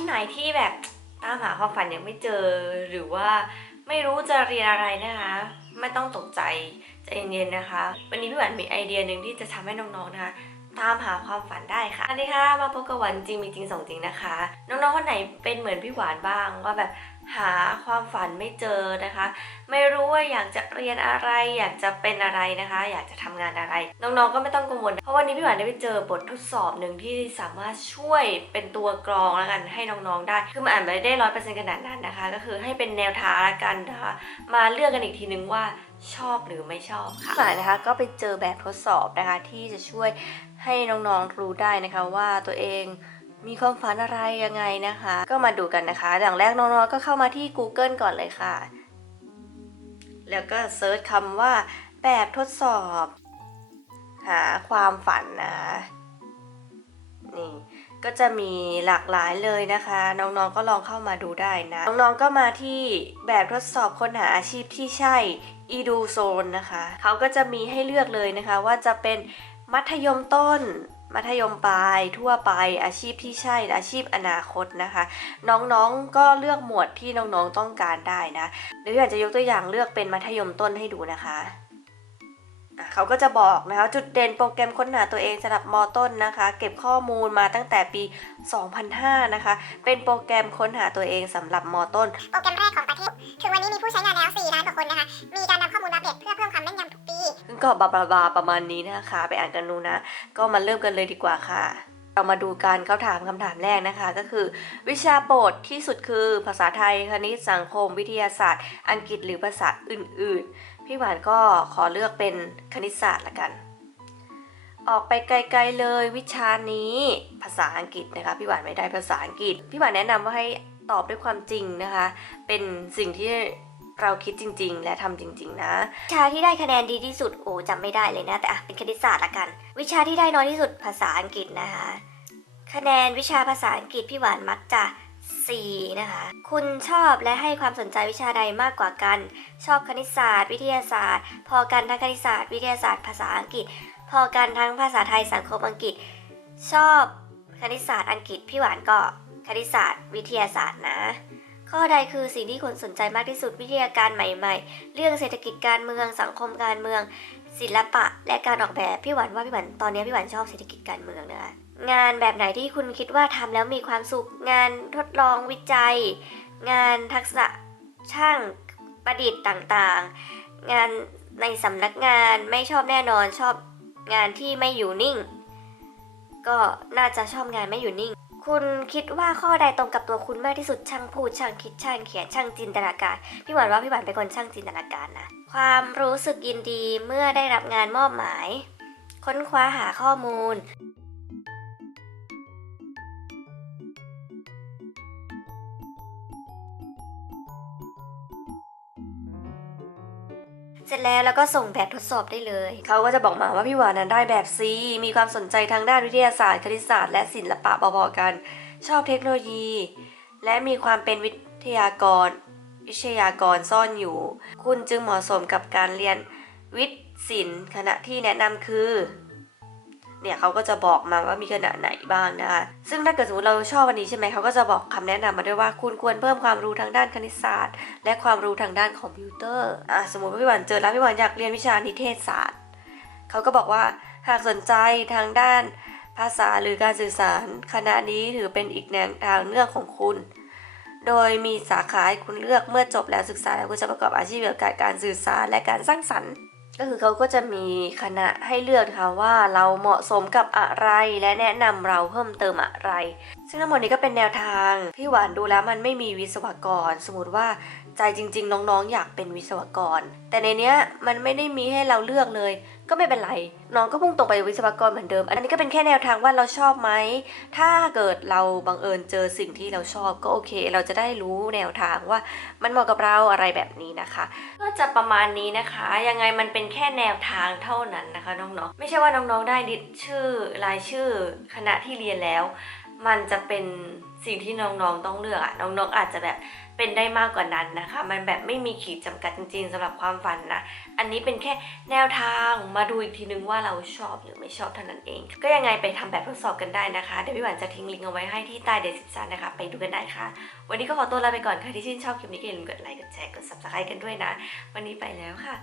คนไหนที่แบบตามหาความฝันยังไม่เจอ หรือว่าไม่รู้จะเรียนอะไรนะคะ ไม่ต้องตกใจใจเย็นๆนะคะ วันนี้พี่หวานมีไอเดียหนึ่งที่จะทำให้น้องๆนะคะตามหาความฝันได้ค่ะสวัสดีค่ะ มาพบกับวันจริงมีจริงสองจริงนะคะ น้องๆคนไหนเป็นเหมือนพี่หวานบ้างว่าแบบ หาความฝันไม่เจอนะคะ ไม่รู้ว่าอยากจะเรียนอะไร อยากจะเป็นอะไรนะคะ อยากจะทำงานอะไร น้องๆก็ไม่ต้องกังวล เพราะวันนี้พี่หวานได้ไปเจอบททดสอบหนึ่งที่สามารถช่วยเป็นตัวกรองแล้วกันให้น้องๆได้ คือมันอ่านไม่ได้ร้อยเปอร์เซ็นต์ขนาดนั้นนะคะ ก็คือให้เป็นแนวทางละกันนะคะ มาเลือกกันอีกทีนึงว่าชอบหรือไม่ชอบค่ะหมายนะคะก็ไปเจอแบบทดสอบนะคะที่จะช่วยให้น้องๆรู้ได้นะคะว่าตัวเอง มีความฝันอะไรยังไงนะคะ ก็มาดูกันนะคะอย่างแรกน้องๆก็เข้ามาที่ Google ก่อนเลยค่ะ แล้วก็เซิร์ชคำว่า แบบทดสอบ หาความฝันนะคะนี่ก็จะมีหลากหลายเลยนะคะ น้องๆก็ลองเข้ามาดูได้นะ น้องๆก็มาที่แบบทดสอบค้นหาอาชีพที่ใช่ edu zone นะคะ เขาก็จะมีให้เลือกเลยนะคะ ว่าจะเป็นมัธยมต้น มัธยมปลายทั่วไปอาชีพที่ใช่และอาชีพอนาคตนะคะ น้องๆก็เลือกหมวดที่น้องๆต้องการได้นะเดี๋ยวอยากจะยกตัวอย่างเลือกเป็นมัธยมต้นให้ดูนะคะอะเขาก็จะบอกนะคะจุดเด่นโปรแกรมค้นหาตัวเองสำหรับมต้นนะคะ เก็บข้อมูลมาตั้งแต่ปี 2005 นะคะ เป็นโปรแกรมค้นหาตัวเองสำหรับมต้น โปรแกรมแรกของประเทศถึงวันนี้มีผู้ใช้งานแล้ว 4 ล้านกว่าคนนะคะ มีการนำข้อมูลมาอัปเดตเพื่อเพิ่มความแม่น ก็บาบาบาประมาณนี้นะคะ ไปอ่านกันดูนะ ก็มาเริ่มกันเลยดีกว่าค่ะเรามาดูการเขาถามคำถามแรกนะคะ ก็คือ วิชาโปรดที่สุดคือภาษาไทยคณิตสังคม วิทยาศาสตร์ อังกฤษหรือภาษาอื่น ๆ พี่หวานก็ขอเลือกเป็นคณิตศาสตร์ละกัน ออกไปไกล ๆเลยวิชานี้ภาษาอังกฤษนะคะพี่หวานไม่ได้ภาษาอังกฤษ พี่หวานแนะนำว่าให้ตอบด้วยความจริงนะคะ เป็นสิ่งที่ เราคิดจริง ๆ และทำจริง ๆ นะ วิชาที่ได้คะแนนดีที่สุดโอ้จำไม่ได้เลยนะ แต่อะเป็นคณิตศาสตร์ละกัน วิชาที่ได้น้อยที่สุดภาษาอังกฤษนะคะ คะแนนวิชาภาษาอังกฤษพี่หวานมักจะ4นะคะ คุณชอบและให้ความสนใจวิชาใดมากกว่ากัน ชอบคณิตศาสตร์ วิทยาศาสตร์ พอกันทั้งคณิตศาสตร์ วิทยาศาสตร์ ภาษาอังกฤษ พอกันทั้งภาษาไทยสังคมอังกฤษ ชอบคณิตศาสตร์อังกฤษพี่หวานก็คณิตศาสตร์ วิทยาศาสตร์นะ ข้อใดคือสิ่งที่คนสนใจมากที่สุดวิทยาการใหม่ ๆ เรื่องเศรษฐกิจการเมือง สังคมการเมือง ศิลปะ และการออกแบบพี่หวันว่าพี่หวันตอนนี้พี่หวันชอบเศรษฐกิจการเมืองนะคะงานแบบไหนที่คุณคิดว่าทำแล้วมีความสุข งานทดลองวิจัย งานทักษะช่างประดิษฐ์ต่างๆ งานในสำนักงานไม่ชอบแน่นอนชอบงานที่ไม่อยู่นิ่ง ก็น่าจะชอบงานไม่อยู่นิ่ง คุณคิดว่าข้อใดตรงกับตัวคุณมากที่สุดช่างพูดช่างคิดช่างเขียนช่างจินตนาการ พี่หวานว่าพี่หวานเป็นคนช่างจินตนาการนะ ความรู้สึกยินดีเมื่อได้รับงานมอบหมาย ค้นคว้าหาข้อมูล เสร็จแล้วแล้วก็ส่งแบบทดสอบได้เลย เขาก็จะบอกมาว่าพี่หวานนั้นได้แบบ C มีความสนใจทางด้านวิทยาศาสตร์คณิตศาสตร์และศิลปะพอๆกัน ชอบเทคโนโลยี และมีความเป็นวิทยากร วิทยากรซ่อนอยู่ คุณจึงเหมาะสมกับการเรียนวิทย์ศิลป์คณะที่แนะนำคือ เนี่ยเขาก็จะบอกมาว่ามีคณะไหนบ้างนะคะ ซึ่งถ้าเกิดสมมติเราชอบวันนี้ใช่ไหมเขาก็จะบอกคำแนะนำมาด้วยว่าคุณควรเพิ่มความรู้ทางด้านคณิตศาสตร์ และความรู้ทางด้านคอมพิวเตอร์อะสมมติว่าพี่หวานเจอแล้วพี่หวานอยากเรียนวิชานิเทศศาสตร์เขาก็บอกว่าหากสนใจทางด้านภาษาหรือการสื่อสารคณะนี้ถือเป็นอีกแนวทางเลือกของคุณ โดยมีสาขาให้คุณเลือกเมื่อจบแล้วศึกษาแล้วคุณจะประกอบอาชีพเกี่ยวกับการสื่อสารและการสร้างสรรค์ ก็คือเขาก็จะมีคณะให้เลือกนะคะว่าเราเหมาะสมกับอะไรและแนะนำเราเพิ่มเติมอะไร ซึ่งทั้งหมดนี้ก็เป็นแนวทาง พี่หวานดูแล้วมันไม่มีวิศวกร สมมติว่า ใจจริง ๆ น้องๆ อยากเป็นวิศวกร แต่ในเนี้ยมันไม่ได้มีให้เราเลือกเลย ก็ไม่เป็นไร น้องก็พุ่งตรงไปวิศวกรเหมือนเดิม อันนี้ก็เป็นแค่แนวทางว่าเราชอบไหม ถ้าเกิดเราบังเอิญเจอสิ่งที่เราชอบก็โอเค เราจะได้รู้แนวทางว่ามันเหมาะกับเราอะไรแบบนี้นะคะ ก็จะประมาณนี้นะคะ ยังไงมันเป็นแค่แนวทางเท่านั้นนะคะน้องๆ ไม่ใช่ว่าน้องๆ ได้ดิชื่อรายชื่อคณะที่เรียนแล้ว มันจะเป็นสิ่งที่น้องๆต้องเลือกอะน้องๆอาจจะแบบเป็นได้มากกว่านั้นนะคะ มันแบบไม่มีขีดจำกัดจริง ๆสำหรับความฝันนะ อันนี้เป็นแค่แนวทางมาดูอีกทีนึงว่าเราชอบหรือไม่ชอบเท่านั้นเอง ก็ยังไงไปทำแบบทดสอบกันได้นะคะ เดี๋ยวพี่หวานจะทิ้งลิงก์เอาไว้ให้ที่ใต้เดสคริปชันนะคะ ไปดูกันได้ค่ะ วันนี้ก็ขอตัวลาไปก่อนใครที่ชื่นชอบคลิปนี้ก็อย่าลืมกดไลค์กดแชร์กด subscribe กันด้วยนะ วันนี้ไปแล้วค่ะ